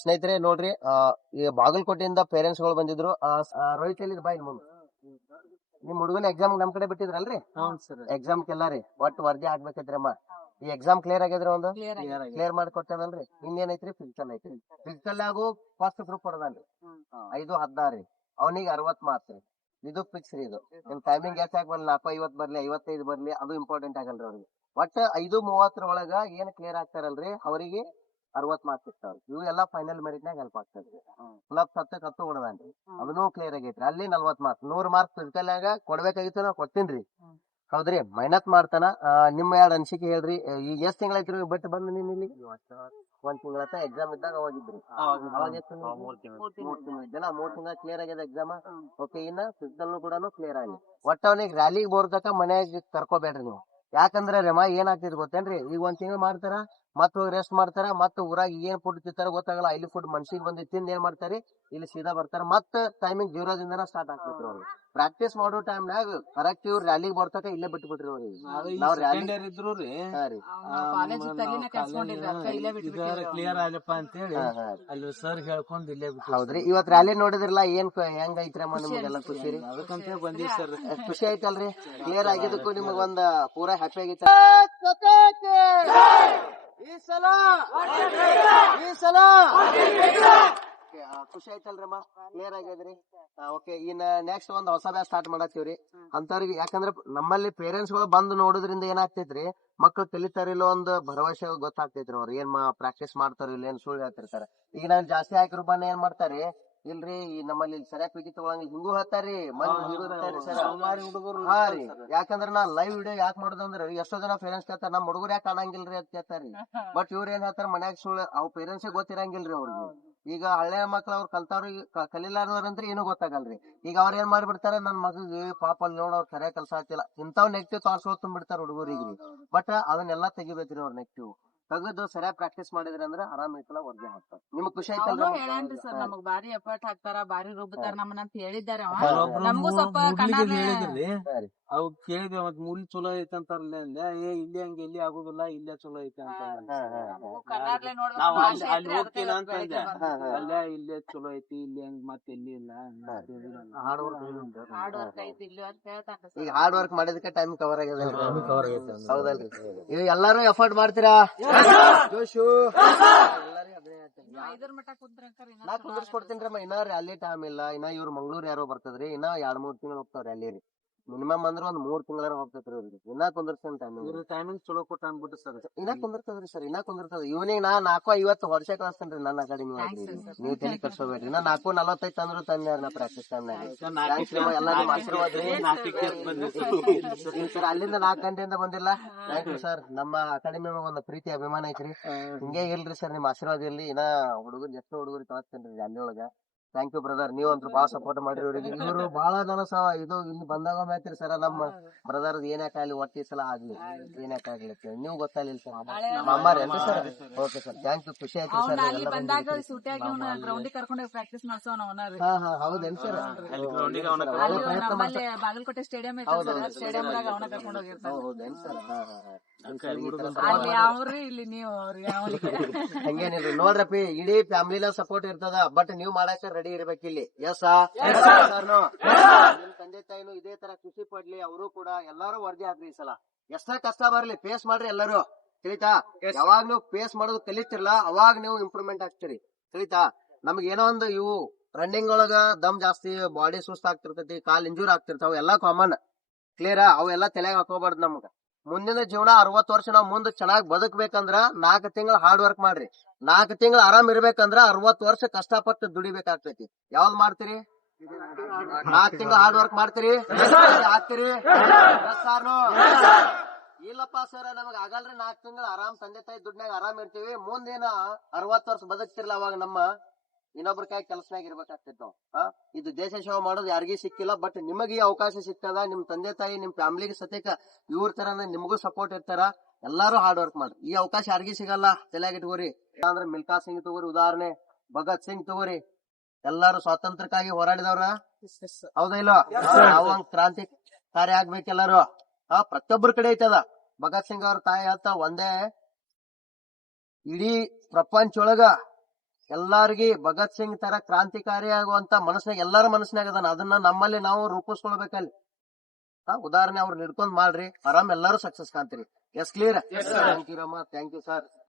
ಸ್ನೇಹಿತರೆ ನೋಡ್ರಿ, ಈ ಬಾಗಲಕೋಟೆಯಿಂದ ಪೇರೆಂಟ್ಸ್ ಗಳು ಬಂದಿದ್ರು. ರೋಹಿತ್ ಎಲ್ಲಿ ಬಾಯ್ ಮುಂದೆ ನಿಮ್ ಹುಡುಗನ ಎಕ್ಸಾಮ್ ನಮ್ ಕಡೆ ಬಿಟ್ಟಿದ್ರಲ್ರಿ? ಎಕ್ಸಾಮ್ ಎಲ್ಲಾರಿ ಒಟ್ಟು ವರದಿ ಆಗ್ಬೇಕೈತ್ರಿ. ಈ ಎಕ್ಸಾಮ್ ಕ್ಲಿಯರ್ ಆಗಿದ್ರೆ ಒಂದು ಕ್ಲಿಯರ್ ಮಾಡಿ ಕೊಟ್ಟದಲ್ರಿ. ಇನ್ನೇನೈತ್ರಿ ಫಿಸಿಕಲ್ ಐತ್ರಿ. ಫಿಸಿಕಲ್ ಆಗು ಫಸ್ಟ್ ಗ್ರೂಪ್ ಹೊಡದನ್ರಿ 5-16 ಅವನಿಗೆ 60 ಮಾರ್ಕ್ಸ್ ರೀ. ಇದು ಫಿಕ್ಸ್ ರೀ. ಇದು ನಿಮ್ ಟೈಮಿಂಗ್ ಎಷ್ಟಾಗಿ ಬರ್ಲಿ, 4:50 ಬರ್ಲಿ 55 ಬರ್ಲಿ, ಅದು ಇಂಪಾರ್ಟೆಂಟ್ ಆಗಲ್ರಿ ಅವ್ರಿಗೆ. ಒಟ್ಟು 5:30 ಒಳಗ ಏನ್ ಕ್ಲಿಯರ್ ಆಗ್ತಾರಲ್ರಿ ಅವರಿಗೆ 60 ಮಾರ್ಕ್ಸ್ ಸಿಗ್ತಾವ್ರಿ. ಇವು ಎಲ್ಲಾ ಫೈನಲ್ ಮೆರಿಟ್ ನಾಗ ಹೆಲ್ಪ್ ಆಗ್ತದ್ರಿ. ಪ್ಲಸ್ 10 ಹೊಡದಾನ್ರಿ, ಅದನ್ನು ಕ್ಲಿಯರ್ ಆಗೈತ್ರಿ. ಅಲ್ಲಿ 40 ಮಾರ್ಕ್ಸ್ 100 ಮಾರ್ಕ್ಸ್ ಫಿಸಿಕಲ್ ಆಗ ಕೊಡ್ಬೇಕಾಗಿತ್ತು, ನಾವ್ ಕೊಡ್ತೀನ್ರಿ. ಹೌದ್ರಿ, ಮೆಹನತ್ ಮಾಡ್ತಾನ. ನಿಮ್ಮ ಎರಡು ಅನ್ಸಿಕೆ ಹೇಳ್ರಿ. ಈಗ ಎಷ್ಟ್ ತಿಂಗಳಾಯ್ತ್ರಿ ಬಿಟ್ಟು ಬಂದು ನೀನ್ ಇಲ್ಲಿ? 1 ತಿಂಗಳ ಎಕ್ಸಾಮ್ ಇದ್ದಾಗ ಹೋಗಿದ್ರಿ. ಅವಾಗ ಎಷ್ಟು 3 ತಿಂಗಳ 3 ತಿಂಗಳ ಕ್ಲಿಯರ್ ಆಗ್ಯದ ಎಕ್ಸಾಮ್. ಓಕೆ, ಇನ್ನ ಫಿಸಿಕಲ್ ಕೂಡ ಕ್ಲಿಯರ್ ಆಗಿ ಒಟ್ಟ ಅವನಿಗೆ ರ್ಯಾಲಿಗೆ ಬೋರ್ತಕ ಮನ್ಯಾಗ ಕರ್ಕೋಬೇಡ್ರಿ ನೀವು. ಯಾಕಂದ್ರೆ ರೇಮ ಏನಾಗ್ತಿದ್ ಗೊತ್ತೇನ್ರಿ, ಈಗ 1 ತಿಂಗಳು ಮಾಡ್ತಾರ, ಮತ್ ಹೋಗಿ ರೆಸ್ಟ್ ಮಾಡ್ತಾರ, ಮತ್ ಊರಾಗ ಏನ್ ಫುಡ್ ತಿಂತಾರ ಗೊತ್ತಾಗಲ್ಲ. ಇಲ್ಲಿ ಫುಡ್ ಮನ್ಸಿಗೆ ಬಂದು ತಿಂದ್ ಏನ್ ಮಾಡ್ತಾರಿ, ಇಲ್ಲಿ ಸೀದಾ ಬರ್ತಾರ. ಮತ್ ಟೈಮಿಂಗ್ 0ದಿಂದ ಸ್ಟಾರ್ಟ್ ಆಗ್ತೈತ್ರಿ ಅವ್ರಿಗೆ. ಪ್ರಾಕ್ಟೀಸ್ ಮಾಡೋ ಟೈಮ್ನಾಗ ಕರೆಕ್ಟ್ ಇವ್ರು ರ್ಯಾಲಿಗೆ ಬರ್ತಕ ಇಲ್ಲೇ ಬಿಟ್ಬಿಟ್ರಿ ಅವ್ರಿಗೆ. ನಾವ್ ರ್ಯಾಲಿ ಇದ್ರು ಕ್ಲಿಯರ್ ಆಗ್ಲಪ್ಪ ಅಂತ ಹೇಳಿ ಅಲ್ಲಿ ಸರ್ ಹೇಳ್ಕೊಂಡ್ ಇಲ್ಲೇ ಬಿಟ್ಟು. ಹೌದ್ರಿ, ಇವತ್ ರ್ಯಾಲಿ ನೋಡಿದ್ರಲ್ಲ, ಏನ್ ಹೆಂಗ್ ಐತ್ರಮ್ಮ ನಿಮ್ಗೆಲ್ಲ ಖುಷಿ ರೀ? ಅದಕ್ಕಂತ ಬಂದಿ ಸರ್. ಖುಷಿ ಆಯ್ತಲ್ರಿ? ಕ್ಲಿಯರ್ ಆಗಿದ್ದಕ್ಕೂ ನಿಮಗೊಂದ್ ಪೂರಾ ಹ್ಯಾಪಿ ಆಗಿತ್ತು. ಈ ಸಲ ಖುಷಿ ಆಯ್ತಲ್ರಮ್ಮ? ಕ್ಲಿಯರ್ ಆಗ್ಯದ್ರಿ. ಓಕೆ, ಇನ್ನ ನೆಕ್ಸ್ಟ್ ಒಂದ್ ಹೊಸ ಬ್ಯಾಚ್ ಸ್ಟಾರ್ಟ್ ಮಾಡತ್ತೀವ್ರಿ ಅಂತವ್ರಿಗೆ. ಯಾಕಂದ್ರೆ ನಮ್ಮಲ್ಲಿ ಪೇರೆಂಟ್ಸ್ ಗಳು ಬಂದು ನೋಡೋದ್ರಿಂದ ಏನಾಗ್ತೈತ್ರಿ, ಮಕ್ಳು ಕಲಿತಾರಿಲ್ಲ ಒಂದು ಭರವಸೆ ಗೊತ್ತಾಗ್ತೈತ್ರಿ. ಅವ್ರು ಏನ್ ಪ್ರಾಕ್ಟೀಸ್ ಮಾಡ್ತಾರ ಇಲ್ಲ, ಏನ್ ಸುಳ್ಳು ಹೇಳ್ತಿರ್ತಾರ. ಈಗ ನಾನ್ ಜಾಸ್ತಿ ಹಾಕಿ ರೂಪಾಯಿ ಏನ್ ಮಾಡ್ತಾರಿ, ಇಲ್ರಿ ನಮ್ಮಲ್ಲಿ ಸರಿಯಾಗಿ ಪಿಜಿ ತಗೊಳಂಗಿಲ್ಲ ಹಿಂಗೂ ಹೇಳ್ತಾರಿ. ಹುಡುಗರು ಹಾ ರೀ, ಯಾಕಂದ್ರ ನಾ ಲೈವ್ ವಿಡಿಯೋ ಯಾಕೆ ಮಾಡೋದಂದ್ರೆ ಎಷ್ಟೋ ಜನ ಪೇರೆಂಟ್ಸ್ ಕೇಳ್ತಾರ, ನಮ್ ಹುಡುಗರು ಯಾಕೆ ಕಾಣಂಗಿಲ್ರಿ ಅಂತ ಕೇಳ್ತಾರಿ. ಬಟ್ ಇವ್ರ ಏನ್ ಹೇಳ್ತಾರ, ಮನ್ಯಾಗ ಸುಳ್ಳು, ಅವ್ ಪೇರೆಂಟ್ಸ್ ಗೊತ್ತಿರಂಗಿಲ್ರಿ ಅವ್ರಿಗೆ. ಈಗ ಹಳೆ ಮಕ್ಳು ಅವ್ರು ಕಲ್ತಾವ್ರಿಗೆ ಕಲಿಲಾರ್ದಂದ್ರೆ ಏನೂ ಗೊತ್ತಾಗಲ್ರಿ. ಈಗ ಅವ್ರ ಏನ್ ಮಾಡ್ಬಿಡ್ತಾರೆ, ನನ್ ಮಗಿಗೆ ಪಾಪ ಅಲ್ಲಿ ನೋಡ್ ಅವ್ರು ಸರಿಯಾಗಿ ಕಲ್ಸ ಆಗ್ತಿಲ್ಲ, ಇಂಥವ್ ನೆಗೆಟಿವ್ ಥಾಟ್ಸ್ ತುಂಬಿಡ್ತಾರ ಹುಡುಗರಿಗೆ. ಬಟ್ ಅದನ್ನೆಲ್ಲಾ ತೆಗಿಬೇಕ್ರಿ. ಅವ್ರ ನೆಗೆಟಿವ್ ತೆಗೆದು ಸರಿಯಾಗಿ ಪ್ರಾಕ್ಟೀಸ್ ಮಾಡಿದ್ರಿ ಅಂದ್ರೆ ಆರಾಮ್ ಐತಲ್ಲ, ವರ್ಜೆ ಹಾಕ್ತಾರೆ. ನಿಮ್ಗ್ ಖುಷಿ ಆಯ್ತಲ್ರಿ? ಹೇಳನ್ರಿ ಸರ್, ನಮಗ್ ಬಾರಿ ಎಫರ್ಟ್ ಹಾಕ್ತಾರ, ಬಾರಿ ರುಬ್ತಾರ ನಮ್ಮನ್ನ ಅಂತ ಹೇಳಿದ್ದಾರೆ. ನಮಗೂ ಸ್ವಲ್ಪ ಅವ್ ಕೇಳಿದ್ವಿ, ಮತ್ ಮೂಲಿ ಚಲೋ ಐತೆ ಅಂತಾರಲ್ಲ. ಇಲ್ಲಿ ಹಂಗೆ ಎಲ್ಲಿ ಆಗುದಿಲ್ಲ, ಇಲ್ಲೇ ಚಲೋ ಐತೆ ಅಂತ ಅಲ್ಲಿ ಹೋಗ್ತೀನಿ ಅಂತ ಅಂದೆ. ಅಲ್ಲೇ ಇಲ್ಲೇ ಚಲೋ ಐತಿ, ಇಲ್ಲಿ ಹಂಗ ಮತ್ತೆ ಎಲ್ಲಿ ಇಲ್ಲ. ಹಾರ್ಡ್ ವರ್ಕ್ ಹೇಳ್ತಾರ. ಈಗ ಹಾರ್ಡ್ ವರ್ಕ್ ಮಾಡಿದಕ್ಕೆ ಟೈಮ್ ಕವರ್ ಆಗ್ಯದ. ಹೌದಲ್ರಿ? ಈಗ ಎಲ್ಲಾರು ಎಫರ್ಟ್ ಮಾಡ್ತೀರಾ? ಜೋಶು ನಾ ಕುಂದರ್ಸ್ಕೊಡ್ತೀನ್ರಮ್ಮ. ಇನ್ನ ರ್ಯಾಲಿ ಟೈಮ್ ಇಲ್ಲ. ಇನ್ನ ಇವ್ರು ಮಂಗ್ಳೂರ್ ಯಾರೋ ಬರ್ತದ್ರಿ. ಇನ್ನ 2-3 ತಿಂಗಳು ಹೋಗ್ತಾವ ರ್ಯಾಲಿ ರೀ. ಮಿನಿಮಮ್ ಅಂದ್ರೆ ಒಂದ್ 3 ತಿಂಗಳ ಹೋಗ್ತೈತ್ರಿ ಅವ್ರಿಗೆ. ಇನ್ನ ಕುಂದರ್ಸ್ತೇನೆ ಟೈಮಿಂಗ್ ಚಲೋ ಕೊಟ್ಟ ಅನ್ಬಿಟ್ಟು ಸರ್. ಇನ್ನ ಕುಂದಿರ್ತದ್ರಿ ಸರ್, ಇನ್ನ ಕುಂದಿರ್ತದ. ಇವನಿಗೆ ನಾ 4:50 ವರ್ಷ ಕಳಿಸ್ತೇನ್ರಿ ನನ್ನ ಅಕಾಡೆಮಿ. ನೀವು ತಲೆ ಕಟ್ಸೋಬೇಡ್ರಿ. ಇನ್ನ 4:45 ತಂದ್ರು ತಂದೆ ನಾ ಪ್ರಾಕ್ಟೀಸ್ ಟೈಮ್ನಾಗ. ಎಲ್ಲ ನಿಮ್ ಆಶೀರ್ವಾದ ರೀ. ಸರ್ ಅಲ್ಲಿಂದ 4 ಗಂಟೆಯಿಂದ ಬಂದಿಲ್ಲ. Thank you sir. ನಮ್ಮ ಅಕಾಡೆಮಿ ಒಂದು ಪ್ರೀತಿ ಅಭಿಮಾನ ಐತ್ರಿ. ಹಿಂಗೆ ಇಲ್ರಿ ಸರ್, ನಿಮ್ ಆಶೀರ್ವಾದ ಇರ್ಲಿ. ಇನ್ನ ಹುಡುಗರು ಎಷ್ಟು ಹುಡುಗರಿಗೆ ಕಳಿಸ್ತೇನ್ರಿ ಅಲ್ಲಿ ಒಳಗ. ಥ್ಯಾಂಕ್ ಯು ಬ್ರದರ್, ನೀವಂತೂ ಬಾಳ ಸಪೋರ್ಟ್ ಮಾಡ್ರಿ ಇವ್ರಿಗೆ. ಇವರು ಬಹಳ ನನಸ ಇದು ಇಲ್ಲಿ ಬಂದಾಗ ಮಾತ್ರಿ ಸರ್, ನಮ್ಮ ಬ್ರದರ್ ಏನಾಕಾಗ್ಲಿ ಒಟ್ಟಿ ಸಲ ಆಗ್ಲಿ, ಏನಾಕಾಗ್ಲಿ ನೀವು ಗೊತ್ತಾಗ್ಲಿಲ್ಲ ಸರ್. ಮಾಮಾರಿ ಅಂತ sir. Okay sir, thank you. ಖುಷಿ ಆಯ್ತು ಸರ್. ಹಾ ಹಾ, ಹೌದೇನ್ ಸರ್? ಬಾಗಲಕೋಟೆ ಸ್ಟೇಡಿಯಂ ಹೌದೇನ್ ಸರ್? ಹಾ ಹಾ ಹಾ, ಇಲ್ಲಿ ನೀವು ಹಂಗೇನಿಲ್ರಿ. ನೋಡ್ರಪ್ಪಿ, ಇಡೀ ಫ್ಯಾಮಿಲಿನ ಸಪೋರ್ಟ್ ಇರ್ತದ. ಬಟ್ ನೀವ್ ಮಾಡಾಕ ರೆಡಿ ಇರ್ಬೇಕಿಲ್ಲಿ. ಎಸ್ ನಿಮ್ ತಂದೆ ತಾಯಿನು ಇದೇ ತರ ಖುಷಿ ಪಡ್ಲಿ. ಅವರು ಕೂಡ ಎಲ್ಲಾರು ವರದಿ ಆಗ್ರಿ. ಈ ಸಲ ಎಷ್ಟೇ ಕಷ್ಟ ಬರ್ಲಿ ಫೇಸ್ ಮಾಡ್ರಿ ಎಲ್ಲಾರು. ತಿಳಿತಾ? ಯಾವಾಗ ನೀವು ಫೇಸ್ ಮಾಡೋದು ಕಲಿತಿರ್ಲ ಅವಾಗ ನೀವು ಇಂಪ್ರೂವ್ಮೆಂಟ್ ಆಗ್ತೀರಿ. ತಿಳಿತಾ? ನಮ್ಗೆ ಏನೋ ಒಂದು ಇವು ರನ್ನಿಂಗ್ ಒಳಗ ದಮ್ ಜಾಸ್ತಿ, ಬಾಡಿ ಸುಸ್ತ ಆಗ್ತಿರ್ತೈತಿ, ಕಾಲ್ ಇಂಜೂರ್ ಆಗ್ತಿರ್ತಾವ, ಎಲ್ಲಾ ಕಾಮನ್. ಕ್ಲಿಯರ್? ಅವೆಲ್ಲಾ ತಲೆಗೆ ಹಾಕೋಬಾರ್ದು. ನಮ್ಗ ಮುಂದಿನ ಜೀವನ 60 ವರ್ಷ ನಾವ್ ಮುಂದ್ ಚೆನ್ನಾಗಿ ಬದುಕ್ಬೇಕಂದ್ರ 4 ತಿಂಗಳು ಹಾರ್ಡ್ ವರ್ಕ್ ಮಾಡ್ರಿ. 4 ತಿಂಗಳು ಆರಾಮ್ ಇರ್ಬೇಕಂದ್ರ 60 ವರ್ಷ ಕಷ್ಟಪಟ್ಟು ದುಡಿಬೇಕಾಗ್ತೈತಿ. ಯಾವ್ದ್ ಮಾಡ್ತೀರಿ? 4 ತಿಂಗಳು ಹಾರ್ಡ್ ವರ್ಕ್ ಮಾಡ್ತೀರಿ, ಆಗ್ತೀರಿ? ಇಲ್ಲಪ್ಪ ಸರ್, ನಮಗ್ ಆಗಲ್ರಿ. 4 ತಿಂಗಳು ಆರಾಮ್ ತಂದೆ ತಾಯಿ ದುಡ್ನಾಗ ಆರಾಮ್ ಇರ್ತೀವಿ. ಮುಂದೇನ 60 ವರ್ಷ ಬದುಕ್ತಿರ್ಲ, ಅವಾಗ ನಮ್ಮ ಇನ್ನೊಬ್ರ ಕೈ ಕೆಲ್ಸನಾಗ ಇರ್ಬೇಕಾಗ್ತೈತಿ ನಾವು. ಇದು ದೇಶ ಸೇವೆ ಮಾಡೋದು ಯಾರಿಗೂ ಸಿಕ್ಕಿಲ್ಲ. ಬಟ್ ನಿಮಗೆ ಈ ಅವಕಾಶ ಸಿಗ್ತದ. ನಿಮ್ ತಂದೆ ತಾಯಿ, ನಿಮ್ ಫ್ಯಾಮಿಲಿಗೆ ಸತ್ಯಕ ಇವ್ರ ತರ ನಿಮಗೂ ಸಪೋರ್ಟ್ ಇರ್ತಾರ. ಎಲ್ಲಾರು ಹಾರ್ಡ್ ವರ್ಕ್ ಮಾಡ್ರಿ. ಈ ಅವಕಾಶ ಯಾರಿಗೂ ಸಿಗಲ್ಲ, ತಲೆಯಾಗ ಇಟ್ಕೋರಿ. ಅಂದ್ರೆ ಮಿಲ್ಕಾ ಸಿಂಗ್ ತಗೋರಿ ಉದಾಹರಣೆ, ಭಗತ್ ಸಿಂಗ್ ತಗೋರಿ. ಎಲ್ಲಾರು ಸ್ವಾತಂತ್ರ್ಯಕ್ಕಾಗಿ ಹೋರಾಡಿದವ್ರ, ಹೌದಾ ಇಲ್ಲ? ನಾವು ಕ್ರಾಂತಿಕಾರಿ ಆಗ್ಬೇಕು ಎಲ್ಲಾರು. ಪ್ರತಿಯೊಬ್ಬರ ಕಡೆ ಐತದ. ಭಗತ್ ಸಿಂಗ್ ಅವ್ರ ತಾಯಿ ಹೇಳ್ತಾ, ಒಂದೇ ಇಡೀ ಪ್ರಪಂಚ ಒಳಗ ಎಲ್ಲಾರ್ಗಿ ಭಗತ್ ಸಿಂಗ್ ತರ ಕ್ರಾಂತಿಕಾರಿ ಆಗುವಂತ ಮನಸ್ನಾಗ ಎಲ್ಲಾರ ಮನಸ್ನಾಗ ಅದಾನ. ಅದನ್ನ ನಮ್ಮಲ್ಲಿ ನಾವು ರೂಪಿಸ್ಕೊಳ್ಬೇಕಲ್ಲಿ. ಉದಾಹರಣೆ ಅವ್ರು ನಿಡ್ಕೊಂಡ್ ಮಾಡ್ರಿ, ಆರಾಮ್ ಎಲ್ಲಾರು ಸಕ್ಸಸ್ ಕಾಣ್ತೀರಿ. Yes clear? ಥ್ಯಾಂಕ್ ಯು ರಮ್ಮ, ಥ್ಯಾಂಕ್ ಯು ಸರ್.